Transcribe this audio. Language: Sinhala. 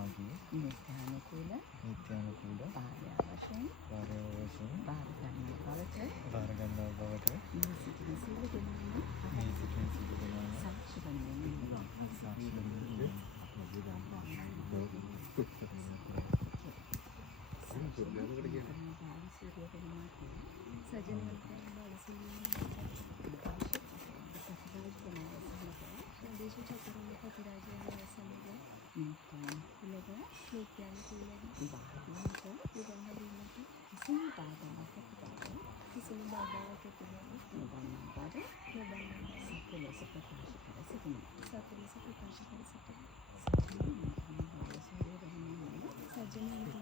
මාගේ නිත්‍යානුකූල භාර්යාව වශයෙන් භාර ගන්නා බවට මේ සිටින සියලු දෙනාම සාක්ෂි වන්නේ සාක්ෂි දෙන්නේ. සජනයන්ට